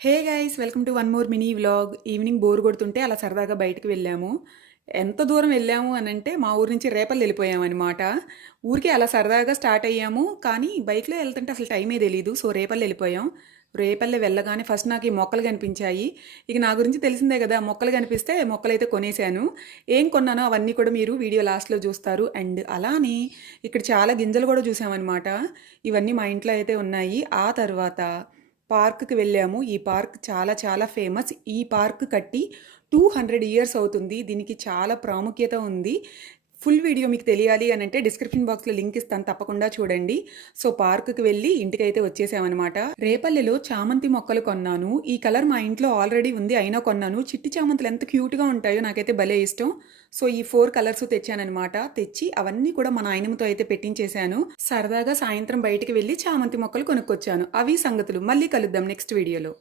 Hey guys welcome to one more mini vlog. Evening bore కొడుతుంటే అలా సరదాగా బయటికి వెళ్ళాము. ఎంత దూరం వెళ్ళాము అని అంటే మా ఊరు నుంచి రేపల్లి వెళ్ళిపోయాము అనమాట. ఊరికి అలా సరదాగా స్టార్ట్ అయ్యాము, కానీ బైక్లో వెళ్తుంటే అసలు టైమే తెలియదు. సో రేపల్లి వెళ్ళిపోయాం. రేపల్లి వెళ్ళగానే ఫస్ట్ నాకు ఈ మొక్కలు కనిపించాయి. ఇక నా గురించి తెలిసిందే కదా, మొక్కలు కనిపిస్తే మొక్కలైతే కొనేసాను. ఏం కొన్నానో అవన్నీ కూడా మీరు వీడియో లాస్ట్లో చూస్తారు. అండ్ అలానే ఇక్కడ చాలా గింజలు కూడా చూసామన్నమాట. ఇవన్నీ మా ఇంట్లో అయితే ఉన్నాయి. ఆ తర్వాత పార్క్కి వెళ్ళాము. ఈ పార్క్ చాలా చాలా ఫేమస్. ఈ పార్క్ కట్టి 200 ఇయర్స్ అవుతుంది. దీనికి చాలా ప్రాముఖ్యత ఉంది. ఫుల్ వీడియో మీకు తెలియాలి అని అంటే డిస్క్రిప్షన్ బాక్స్లో లింక్ ఇస్తాను, తప్పకుండా చూడండి. సో పార్క్కి వెళ్ళి ఇంటికైతే వచ్చేసామన్నమాట. రేపల్లెలో చామంతి మొక్కలు కొన్నాను. ఈ కలర్ మా ఇంట్లో ఆల్రెడీ ఉంది, అయినా కొన్నాను. చిట్టి చామంతులు ఎంత క్యూట్గా ఉంటాయో, నాకైతే భలే ఇష్టం. సో ఈ 4 కలర్స్ తెచ్చానమాట. తెచ్చి అవన్నీ కూడా మా నాయనమ్మతో అయితే పెట్టించేశాను. సరదాగా సాయంత్రం బయటికి వెళ్ళి చామంతి మొక్కలు కొనుక్కొచ్చాను. అవి సంగతులు. మళ్ళీ కలుద్దాం నెక్స్ట్ వీడియోలో.